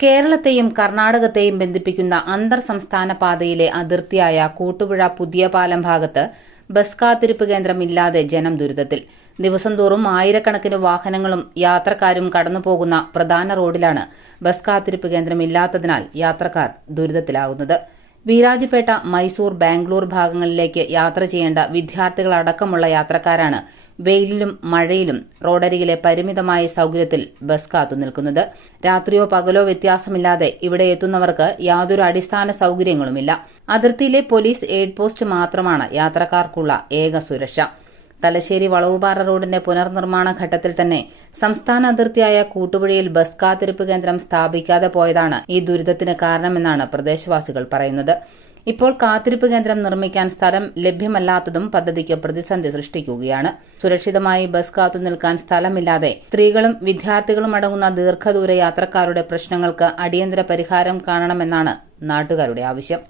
കേരളത്തെയും കർണാടകത്തെയും ബന്ധിപ്പിക്കുന്ന അന്തർ സംസ്ഥാന പാതയിലെ അതിർത്തിയായ കൂട്ടുപുഴ പുതിയ പാലം ഭാഗത്ത് ബസ് കാത്തിരിപ്പ് കേന്ദ്രമില്ലാതെ ജനം ദുരിതത്തിൽ. ദിവസം തോറും ആയിരക്കണക്കിന് വാഹനങ്ങളും യാത്രക്കാരും കടന്നുപോകുന്ന പ്രധാന റോഡിലാണ് ബസ് കാത്തിരിപ്പ് കേന്ദ്രമില്ലാത്തതിനാൽ യാത്രക്കാർ ദുരിതത്തിലാകുന്നത് വീരാജ്പേട്ട മൈസൂർ ബാംഗ്ലൂർ ഭാഗങ്ങളിലേക്ക് യാത്ര ചെയ്യേണ്ട വിദ്യാർത്ഥികളടക്കമുള്ള യാത്രക്കാരാണ് വെയിലിലും മഴയിലും റോഡരികിലെ പരിമിതമായ സൌകര്യത്തിൽ ബസ് കാത്തുനിൽക്കുന്നത് രാത്രിയോ പകലോ വ്യത്യാസമില്ലാതെ ഇവിടെ എത്തുന്നവർക്ക് യാതൊരു അടിസ്ഥാന സൌകര്യങ്ങളുമില്ല. അതിർത്തിയിലെ പോലീസ് എയ്ഡ് പോസ്റ്റ് മാത്രമാണ് യാത്രക്കാർക്കുള്ള ഏക സുരക്ഷ. തലശ്ശേരി വളവുപാറ റോഡിന്റെ പുനർനിർമ്മാണ ഘട്ടത്തിൽ തന്നെ സംസ്ഥാന അതിർത്തിയായ കൂട്ടുപുഴയിൽ ബസ് കാത്തിരിപ്പ് കേന്ദ്രം സ്ഥാപിക്കാതെ പോയതാണ് ഈ ദുരിതത്തിന് കാരണമെന്നാണ് പ്രദേശവാസികൾ പറയുന്നത്. ഇപ്പോൾ കാത്തിരിപ്പ് കേന്ദ്രം നിർമ്മിക്കാൻ സ്ഥലം ലഭ്യമല്ലാത്തതും പദ്ധതിക്ക് പ്രതിസന്ധി സൃഷ്ടിക്കുകയാണ്. സുരക്ഷിതമായി ബസ് കാത്തു നിൽക്കാൻ സ്ഥലമില്ലാതെ സ്ത്രീകളും വിദ്യാർത്ഥികളും അടങ്ങുന്ന ദീർഘദൂര യാത്രക്കാരുടെ പ്രശ്നങ്ങൾക്ക് അടിയന്തര പരിഹാരം കാണണമെന്നാണ് നാട്ടുകാരുടെ ആവശ്യം.